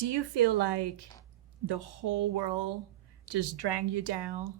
Do you feel like the whole world just drank you down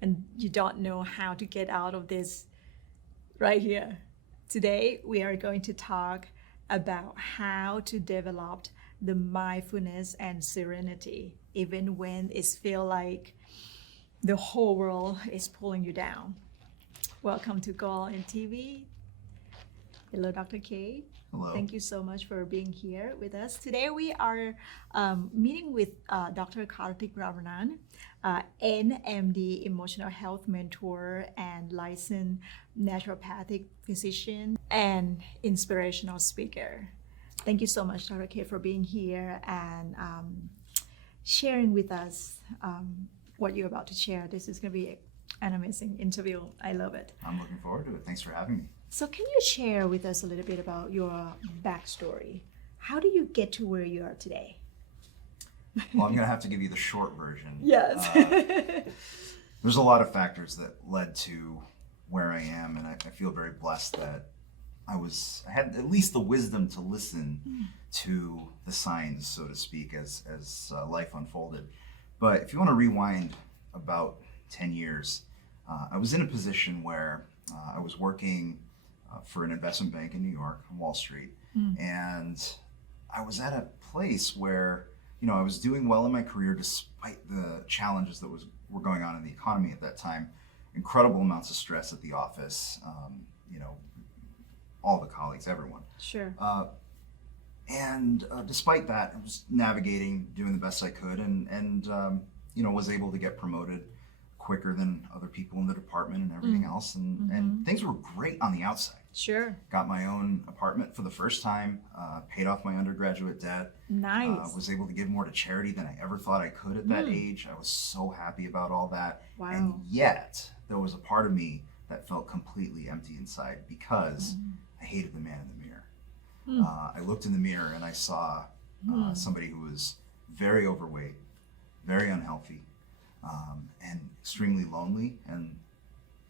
and you don't know how to get out of this right here? Today, we are going to talk about how to develop the mindfulness and serenity, even when it feels like the whole world is pulling you down. Welcome to GoAllInTV. Hello, Dr. K. Hello. Thank you so much for being here with us. Today we are meeting with Dr. Karthik Ravanan, NMD, emotional health mentor and licensed naturopathic physician and inspirational speaker. Thank you so much, Dr. K, for being here and sharing with us what you're about to share. This is going to be an amazing interview. I love it. I'm looking forward to it. Thanks for having me. So can you share with us a little bit about your backstory? How do you get to where you are today? Well, I'm going to have to give you the short version. Yes. There's a lot of factors that led to where I am, and I feel very blessed that I had at least the wisdom to listen to the signs, so to speak, as life unfolded. But if you want to rewind about 10 years, I was in a position where I was working for an investment bank in New York on Wall Street. And I was at a place where, I was doing well in my career despite the challenges that were going on in the economy at that time. Incredible amounts of stress at the office, all the colleagues, everyone. Sure. And despite that, I was navigating, doing the best I could, and was able to get promoted quicker than other people in the department and everything else. And things were great on the outside. Sure. Got my own apartment for the first time, paid off my undergraduate debt. Nice. Was able to give more to charity than I ever thought I could at that age. I was so happy about all that. Wow. And yet, there was a part of me that felt completely empty inside because I hated the man in the mirror. I looked in the mirror and I saw somebody who was very overweight, very unhealthy, and extremely lonely and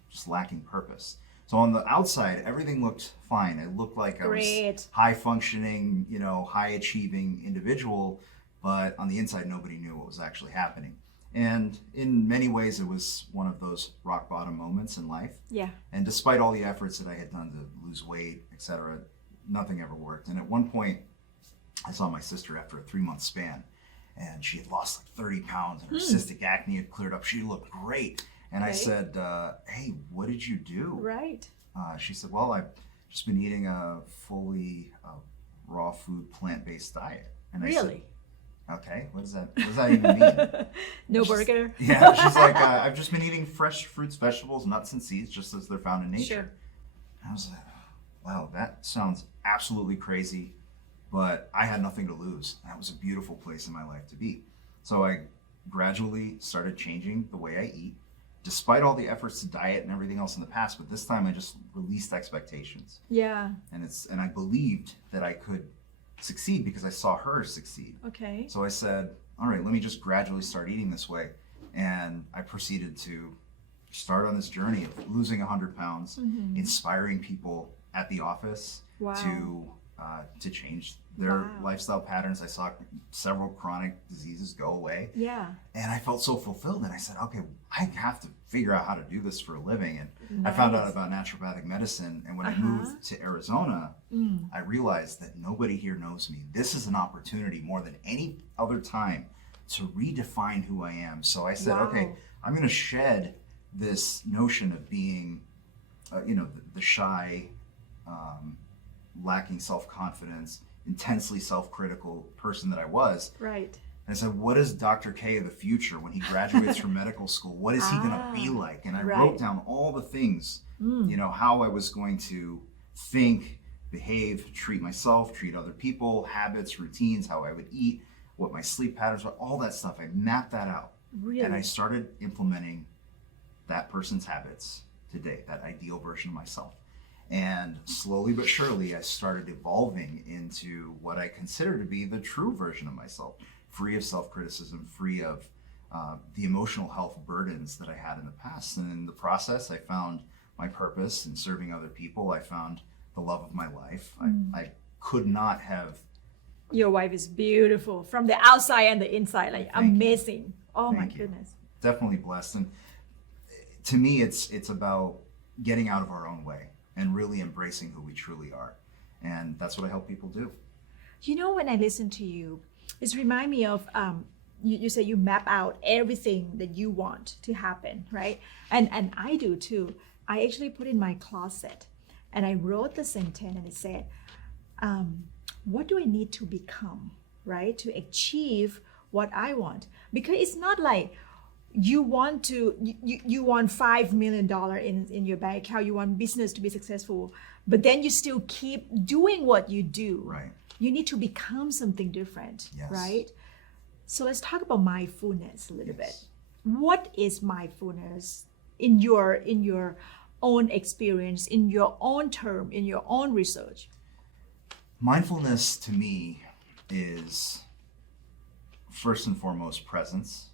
just lacking purpose. So on the outside, everything looked fine. It looked like I was high functioning, high achieving individual, but on the inside, nobody knew what was actually happening. And in many ways, it was one of those rock bottom moments in life. Yeah. And despite all the efforts that I had done to lose weight, etc., nothing ever worked. And at one point, I saw my sister after a 3-month span, and she had lost like 30 pounds, and her cystic acne had cleared up. She looked great. And I said, hey, what did you do? Right. She said, well, I've just been eating a fully raw food, plant-based diet. And I said, okay, what does that even mean? No burger? Yeah, she's like, I've just been eating fresh fruits, vegetables, nuts, and seeds, just as they're found in nature. Sure. And I was like, wow, that sounds absolutely crazy, but I had nothing to lose. That was a beautiful place in my life to be. So I gradually started changing the way I eat, despite all the efforts to diet and everything else in the past. But this time I just released expectations. Yeah. And I believed that I could succeed because I saw her succeed. Okay. So I said, all right, let me just gradually start eating this way. And I proceeded to start on this journey of losing 100 pounds, inspiring people at the office to change their lifestyle patterns. I saw several chronic diseases go away. Yeah. And I felt so fulfilled. And I said, okay, I have to figure out how to do this for a living. And I found out about naturopathic medicine. And when I moved to Arizona, I realized that nobody here knows me. This is an opportunity more than any other time to redefine who I am. So I said, okay, I'm going to shed this notion of being, the shy, lacking self-confidence, intensely self-critical person that I was. Right. And I said, what is Dr. K of the future when he graduates from medical school? What is he going to be like? And I wrote down all the things, how I was going to think, behave, treat myself, treat other people, habits, routines, how I would eat, what my sleep patterns were, all that stuff. I mapped that out. Really? And I started implementing that person's habits today, that ideal version of myself. And slowly but surely, I started evolving into what I consider to be the true version of myself, free of self-criticism, free of the emotional health burdens that I had in the past. And in the process, I found my purpose in serving other people. I found the love of my life. I could not have Your wife is beautiful from the outside and the inside, like Thank you. amazing. Oh my Thank you. goodness. Definitely blessed. And to me, it's about getting out of our own way and really embracing who we truly are. And that's what I help people do. You know, when I listen to you, it's remind me of you say you map out everything that you want to happen, right? And I do too. I actually put in my closet and I wrote the sentence and it said, what do I need to become, right, to achieve what I want? Because it's not like you want to you want $5 million in your bank account, you want business to be successful, but then you still keep doing what you do. Right. You need to become something different, Yes. right? So let's talk about mindfulness a little bit. What is mindfulness in your own experience, in your own term, in your own research? Mindfulness to me is first and foremost presence.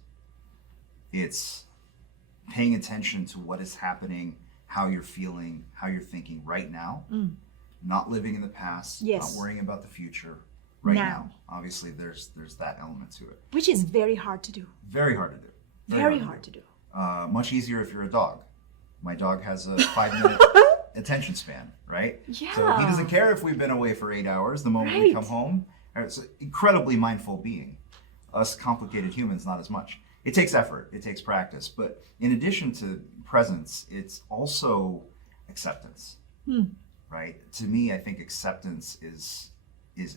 It's paying attention to what is happening, how you're feeling, how you're thinking right now, not living in the past, Yes. not worrying about the future, right Now. now. Obviously, there's that element to it. Which is very hard to do. Very hard to do. Very hard to do. Much easier if you're a dog. My dog has a 5-minute attention span, right? So he Yeah. doesn't care if we've been away for 8 hours. The moment we Right. come home, it's an incredibly mindful being. Us complicated humans, not as much. It takes effort, it takes practice. But in addition to presence, it's also acceptance, right? To me, I think acceptance is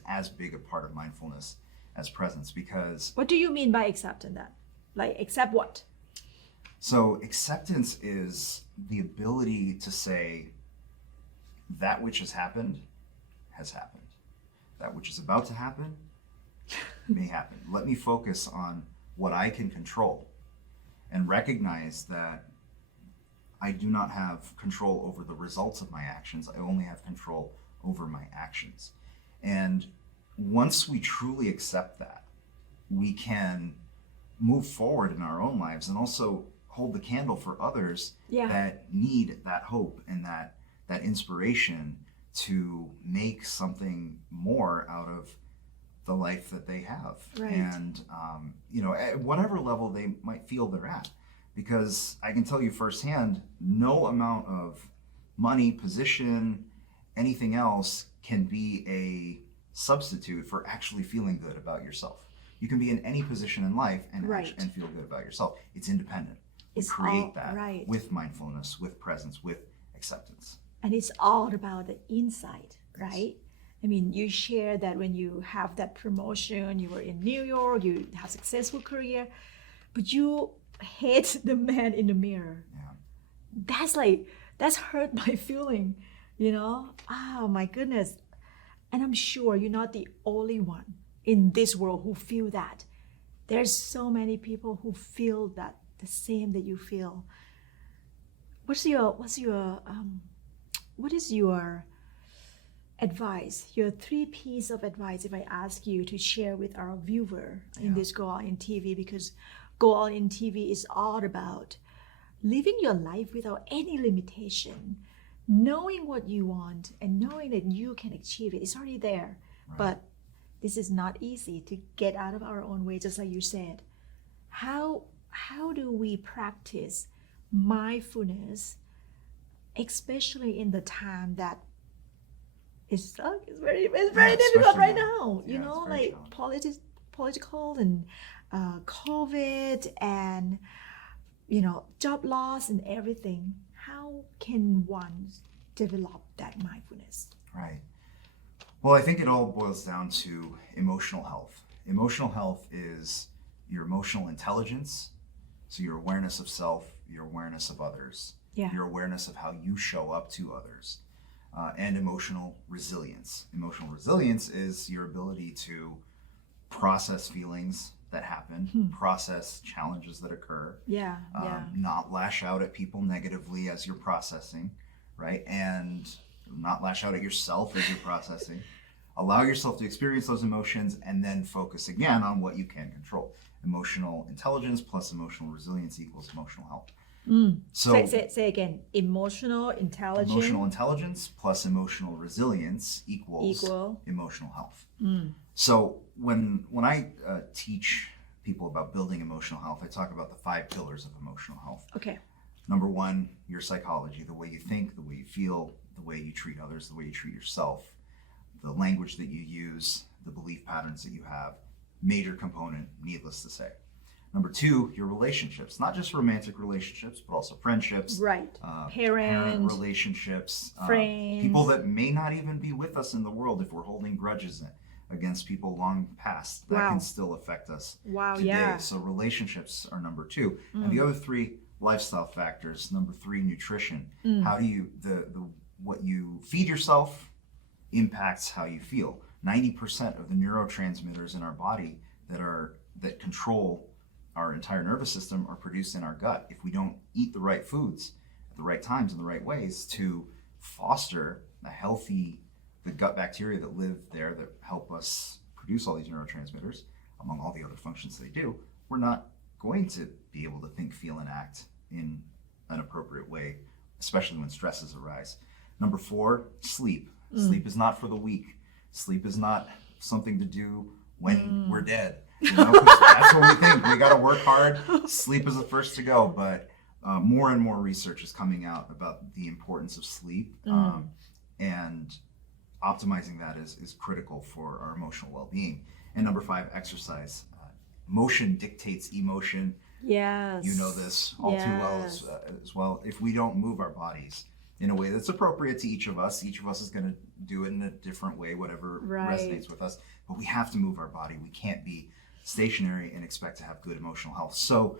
as big a part of mindfulness as presence, because What do you mean by accepting that? Like accept what? so acceptance is the ability to say that which has happened has happened. That which is about to happen may happen. Let me focus on what I can control and recognize that I do not have control over the results of my actions. I only have control over my actions. And once we truly accept that, we can move forward in our own lives and also hold the candle for others Yeah. that need that hope and that inspiration to make something more out of the life that they have. Right. And, at whatever level they might feel they're at. Because I can tell you firsthand, no amount of money, position, anything else can be a substitute for actually feeling good about yourself. You can be in any position in life and Right. and feel good about yourself. It's independent. We It's create all- that right. with mindfulness, with presence, with acceptance. And it's all about the inside, right? I mean, you share that when you have that promotion, you were in New York, you have successful career, but you hate the man in the mirror. Yeah. That's hurt my feeling, Oh my goodness. And I'm sure you're not the only one in this world who feel that. There's so many people who feel that the same that you feel. What is your advice, your 3 pieces of advice, if I ask you to share with our viewer in this GoAllInTV, because GoAllInTV is all about living your life without any limitation, knowing what you want and knowing that you can achieve it. It's already there. Right. But this is not easy to get out of our own way, just like you said. How do we practice mindfulness, especially in the time that it's very difficult especially right now. now. Yeah, it's very challenging. Political and COVID and job loss and everything. How can one develop that mindfulness? Right. Well, I think it all boils down to emotional health. Emotional health is your emotional intelligence, so your awareness of self, your awareness of others, Yeah. your awareness of how you show up to others, and emotional resilience. Emotional resilience is your ability to process feelings that happen, process challenges that occur, Yeah. not lash out at people negatively as you're processing, right? And not lash out at yourself as you're processing. Allow yourself to experience those emotions and then focus again on what you can control. Emotional intelligence plus emotional resilience equals emotional health. So Say again. Emotional intelligence. emotional intelligence plus emotional resilience equals Equal. emotional health. So when I teach people about building emotional health, I talk about the 5 pillars of emotional health. Okay. Number 1, your psychology, the way you think, the way you feel, the way you treat others, the way you treat yourself, the language that you use, the belief patterns that you have. Major component, needless to say. Number 2, your relationships, not just romantic relationships, but also friendships, Right. parent relationships, friends, people that may not even be with us in the world if we're holding grudges against people long past. That can still affect us today. Yeah. So relationships are number 2. And the other 3, lifestyle factors. Number 3, nutrition. How do you, what you feed yourself impacts how you feel. 90% of the neurotransmitters in our body that control our entire nervous system are produced in our gut. If we don't eat the right foods at the right times in the right ways to foster the gut bacteria that live there that help us produce all these neurotransmitters, among all the other functions they do, we're not going to be able to think, feel, and act in an appropriate way, especially when stresses arise. Number 4, sleep. Sleep is not for the weak. Sleep is not something to do when we're dead. 'Cause that's what we think. We got to work hard. Sleep is the first to go. But more and more research is coming out about the importance of sleep, and optimizing that is critical for our emotional well-being. And number 5, exercise. Motion dictates emotion. Yes. You know this all too well as well. If we don't move our bodies in a way that's appropriate to each of us is going to do it in a different way, whatever resonates with us. But we have to move our body. We can't be stationary and expect to have good emotional health. So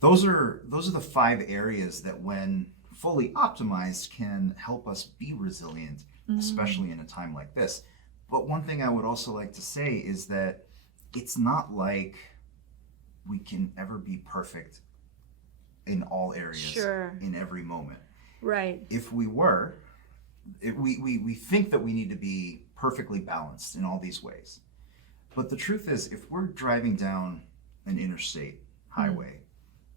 those are the 5 areas that, when fully optimized, can help us be resilient, especially in a time like this. But one thing I would also like to say is that it's not like we can ever be perfect in all areas, in every moment. Right. If we were, we think that we need to be perfectly balanced in all these ways. But the truth is, if we're driving down an interstate highway,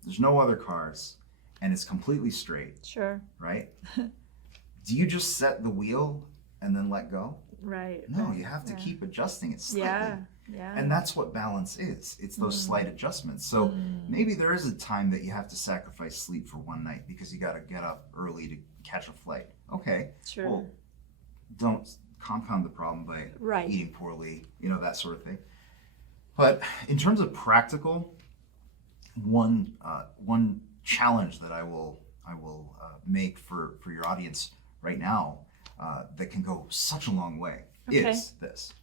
there's no other cars, and it's completely straight. Sure. Right? Do you just set the wheel and then let go? Right. No, you have to keep adjusting it slightly. Yeah. And that's what balance is. It's those slight adjustments. So maybe there is a time that you have to sacrifice sleep for one night because you got to get up early to catch a flight. Okay. Sure. Well, don't compound the problem by eating poorly, that sort of thing. But in terms of practical, one challenge that I will make for your audience right now that can go such a long way is this.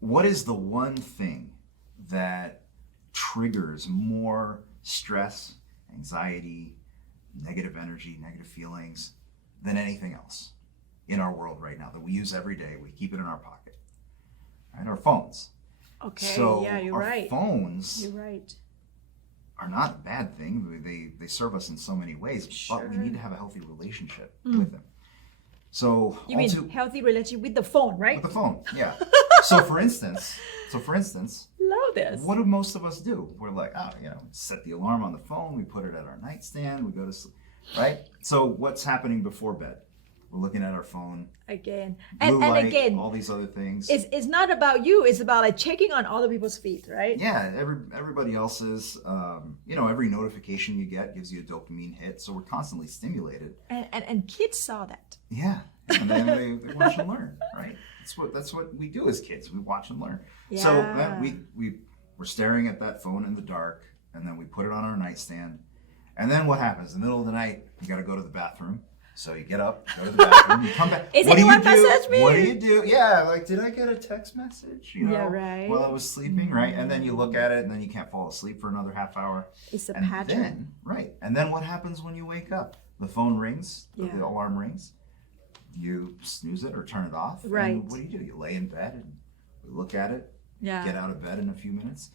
What is the one thing that triggers more stress, anxiety, negative energy, negative feelings than anything else in our world right now that we use every day? We keep it in our pocket, right? Our phones. Okay. So you're our right. phones You're right. are not a bad thing. They serve us in so many ways, but we need to have a healthy relationship with them. So you mean healthy relationship with the phone, right? With the phone, yeah. So for instance, love this. What do most of us do? We're like, set the alarm on the phone. We put it at our nightstand. We go to sleep, right? So what's happening before bed? We're looking at our phone. Again. Blue light, and again, all these other things. It's not about you. It's about like checking on other people's feet, right? Yeah, everybody else's. Every notification you get gives you a dopamine hit. So we're constantly stimulated. And kids saw that. Yeah, and then they watch and learn, right? That's what we do as kids. We watch and learn. Yeah. So then we're staring at that phone in the dark, and then we put it on our nightstand. And then what happens? In the middle of the night, you got to go to the bathroom. So you get up, go to the bathroom, you come back. Is anyone message me? What do you do? Yeah, like, did I get a text message? Yeah, right. While I was sleeping, right? And then you look at it, and then you can't fall asleep for another half hour. It's a pattern. And then what happens when you wake up? The phone rings, the alarm rings. You snooze it or turn it off. Right. And what do? You lay in bed and you look at it. Yeah. Get out of bed in a few minutes.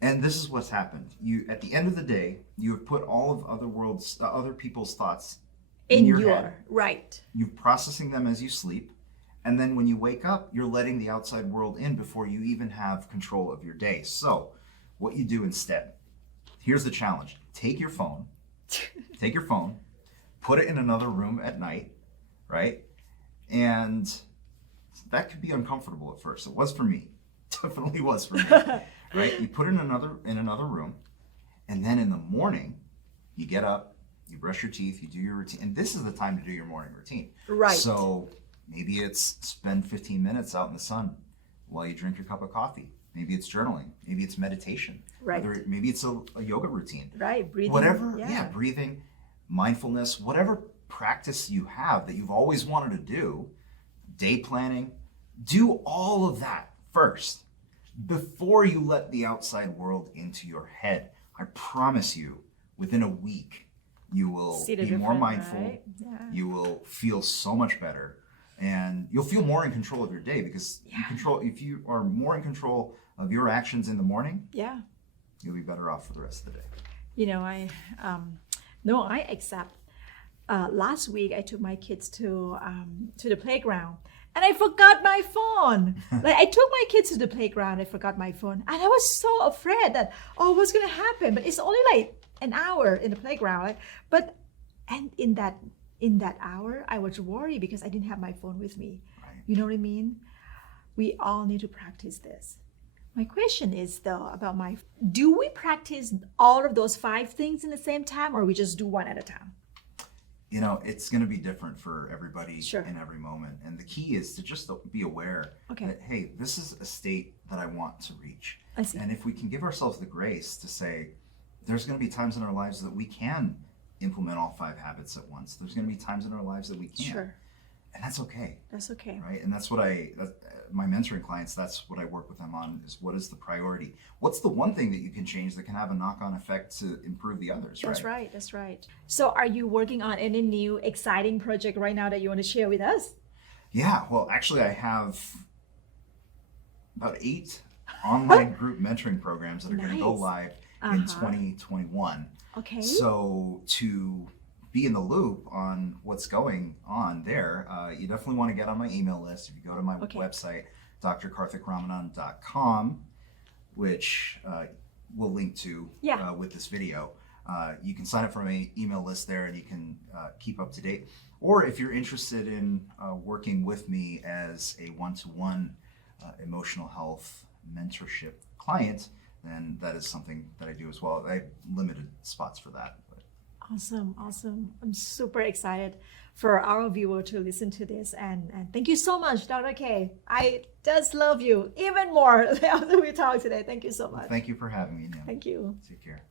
And this is what's happened. At the end of the day, you have put all of other people's thoughts in your head. Right. You're processing them as you sleep. And then when you wake up, you're letting the outside world in before you even have control of your day. So what you do instead, here's the challenge. Take your phone, put it in another room at night, right? And that could be uncomfortable at first. It was for me. Definitely was for me. Right? You put it in another room, and then in the morning, you get up, you brush your teeth, you do your routine, and this is the time to do your morning routine. Right. So maybe it's spend 15 minutes out in the sun while you drink your cup of coffee. Maybe it's journaling. Maybe it's meditation. Right. Maybe it's a yoga routine. Right. Breathing. Whatever. Yeah. Breathing, mindfulness, whatever practice you have that you've always wanted to do, day planning, do all of that first before you let the outside world into your head. I promise you, within a week, you will be more mindful. Right? Yeah. You will feel so much better, and you'll feel more in control of your day because if you are more in control of your actions in the morning, you'll be better off for the rest of the day. You know, I accept. Last week, I took my kids to the playground, and I forgot my phone. Like, I took my kids to the playground, I forgot my phone, and I was so afraid that, what's gonna happen? But it's only like an hour in the playground. And in that hour, I was worried because I didn't have my phone with me. Right. You know what I mean? We all need to practice this. My question is though do we practice all of those 5 things in the same time, or we just do one at a time? You know, it's going to be different for everybody Sure. in every moment. And the key is to just be aware that, hey, this is a state that I want to reach. I see. And if we can give ourselves the grace to say, there's going to be times in our lives that we can implement all 5 habits at once. There's going to be times in our lives that we can't. Sure. And that's okay. That's okay. Right? And that's what my mentoring clients, that's what I work with them on, is what is the priority? What's the one thing that you can change that can have a knock-on effect to improve the others, That's right. That's right. So are you working on any new exciting project right now that you want to share with us? Yeah, well, actually I have about 8 online group mentoring programs that are going to go live in 2021. Okay. So to be in the loop on what's going on there, you definitely want to get on my email list. If you go to my website, drkarthikramanan.com, which we'll link to with this video, you can sign up for my email list there and you can keep up to date. Or if you're interested in working with me as a one-to-one emotional health mentorship client, then that is something that I do as well. I have limited spots for that. Awesome. I'm super excited for our viewer to listen to this. And thank you so much, Dr. K. I just love you even more after we talk today. Thank you so much. Thank you for having me, Neil. Thank you. Take care.